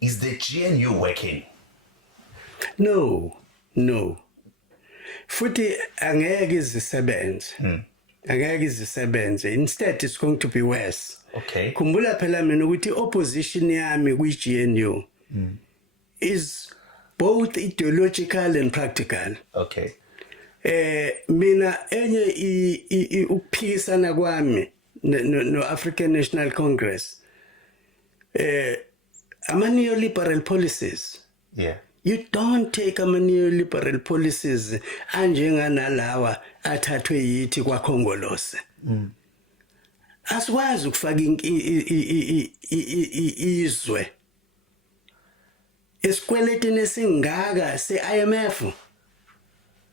Is the GNU working? No. Futhi angeke izisebenze. Angeke izisebenze. Instead it's going to be worse. Okay. Khumbula phela mina ukuthi opposition yami kwi-GNU is both ideological and practical. Okay. Mina enye ukuphikisana kwami no African National Congress ama neoliberal policies. Yeah. You don't take ama neoliberal policies anjenganalawa athathwe yithi kwaKhongolose. Asikwazi ukufaka izwe esikweletini esingaka se-IMF.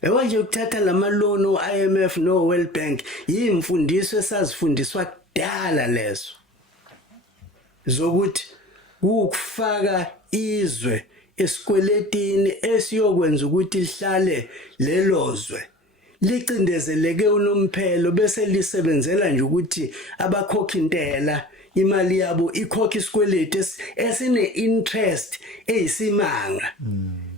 Ewanje ukuthatha lamaloan o-IMF no World Bank yimfundiso esazifundiswa kudala leso. Zokuthi ukufaka izwe esikweletini esiyokwenza ukuthi lihlale lelozwe licindezeleke unomphelo bese lisebenzela nje ukuthi abakhokha intela imali yabo ikhokha isikweleti esine interest eyisimanga.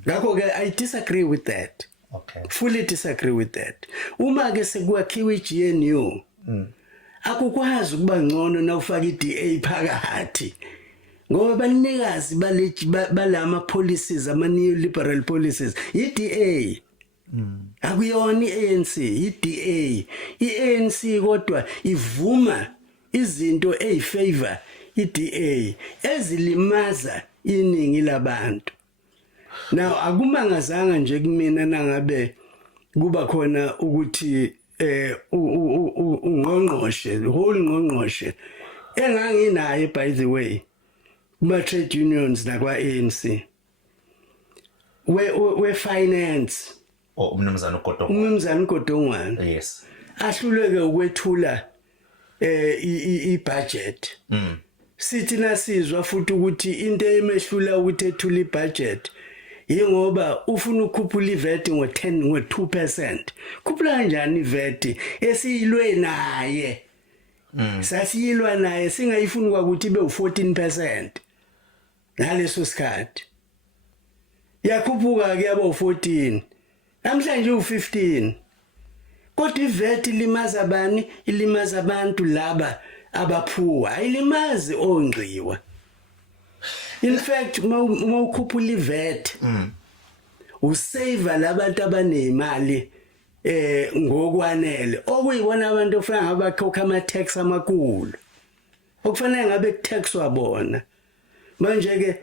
Ngakho ke I disagree with that. Okay. Fully disagree with that. Uma ke sekwakhiwa iGNU akukwazi ukuba ngcono na ufaka iDA phakathi. Ngoba banikazi balama policies ama neoliberal policies iDA. Akuyona iANC iDA. iANC kodwa ivuma izinto ezifavor iDA ezilimaza iningi labantu. Now akumangazanga nje kumina nangabe kuba khona ukuthi ungqongqoshe whole ngqongqoshe enganginaye by the way kuma trade unions nakwa ANC we finance umnumzana uGodongwana yes ahluleke ukwethula i-budget. Sithi nasizwa futhi ukuthi into emehlula ukuthi ethula i-budget ingoba ufuna ukukhuphula iVAT ngo2%. Khuphula kanjani iVAT esiyilwe naye? Sasiyilwa naye singayifuni kwakuthi ibe u14% ngaleso sikhathi. Yakhuphuka ke yaba u14. Namhlanje u15. Kodwa iVAT ilimaza bani? Ilimaza abantu laba abaphuwa. Ayilimazi ongqiwa. In fact uma ukhuphula iVAT usave labantu abanezimali ngokwanele okuyibona abantu ofana abakhokha ama tax amakhulu okufanele ngabe tax wabona manje ke